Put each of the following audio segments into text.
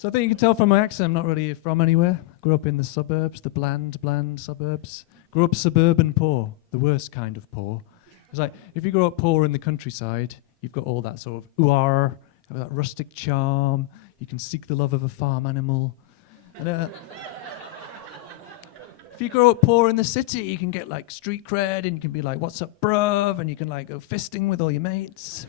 So I think you can tell from my accent I'm not really from anywhere. Grew up in the suburbs, the bland suburbs. Grew up suburban poor, the worst kind of poor. It's like, if you grow up poor in the countryside, you've got all that sort of ooh-ah, that rustic charm. You can seek the love of a farm animal. And, if you grow up poor in the city, you can get like street cred and you can be like, what's up, bruv? And you can like go fisting with all your mates.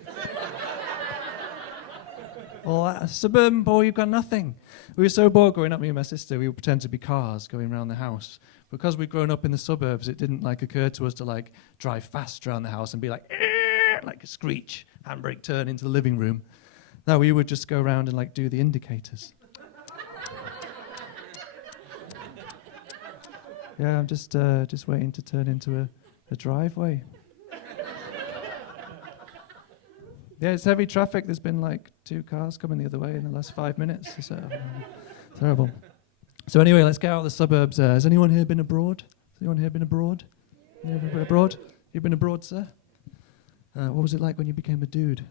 All that. Suburban poor, you've got nothing. We were so bored growing up, me and my sister, we would pretend to be cars going around the house. Because we'd grown up in the suburbs, it didn't like occur to us to like drive fast around the house and be like a screech, handbrake turn into the living room. No, we would just go around and like do the indicators. Yeah, I'm just waiting to turn into a driveway. Yeah, it's heavy traffic. There's been like 2 cars coming the other way in the last 5 minutes. It's terrible. So anyway, let's get out of the suburbs. Has anyone here been abroad? Has anyone here been abroad? You ever been abroad? You've been abroad, sir? What was it like when you became a dude?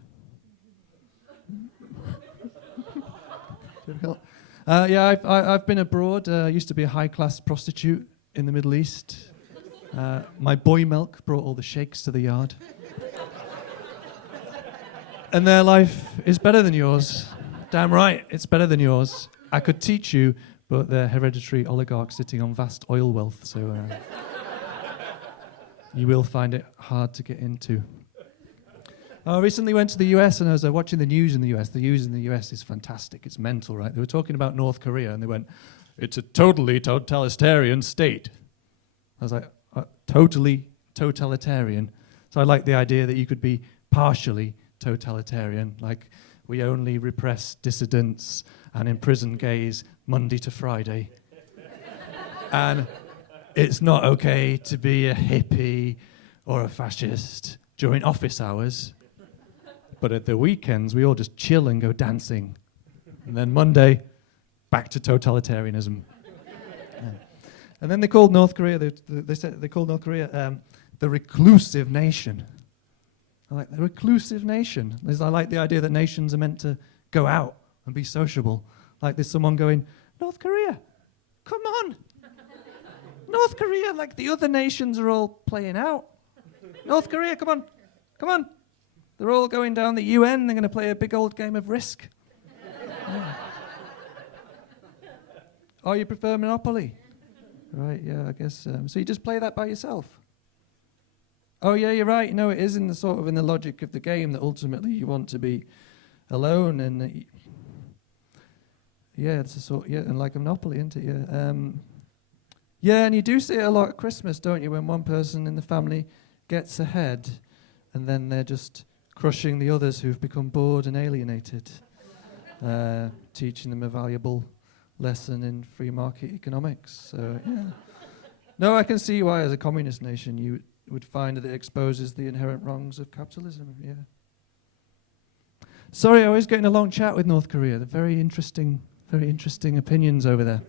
Difficult. Yeah, I've been abroad. I used to be a high-class prostitute in the Middle East. My boy milk brought all the sheikhs to the yard. And their life is better than yours. Damn right, it's better than yours. I could teach you, but they're hereditary oligarchs sitting on vast oil wealth, so you will find it hard to get into. I recently went to the US and I was watching the news in the US. The news in the US is fantastic. It's mental, right? They were talking about North Korea and they went, it's a totally totalitarian state. I was like, totally totalitarian. So I like the idea that you could be partially totalitarian, like we only repress dissidents and imprison gays Monday to Friday. And it's not okay to be a hippie or a fascist during office hours. But at the weekends, we all just chill and go dancing. And then Monday, back to totalitarianism. Yeah. And then they called North Korea, they called North Korea the reclusive nation. I like the reclusive nation. I like the idea that nations are meant to go out and be sociable. Like there's someone going, North Korea, come on. North Korea, like the other nations are all playing out. North Korea, come on, come on. They're all going down the UN, they're going to play a big old game of Risk. Yeah. Oh, you prefer Monopoly? Right, yeah, I guess. So you just play that by yourself? Oh yeah, you're right. No, it is in the logic of the game that ultimately you want to be alone, and yeah, it's and like a Monopoly, isn't it? Yeah, yeah, and you do see it a lot at Christmas, don't you? When one person in the family gets ahead, and then they're just crushing the others who've become bored and alienated, teaching them a valuable lesson in free market economics. So yeah, no, I can see why, as a communist nation, you would find that it exposes the inherent wrongs of capitalism, yeah. Sorry, I was getting a long chat with North Korea. They're very interesting opinions over there.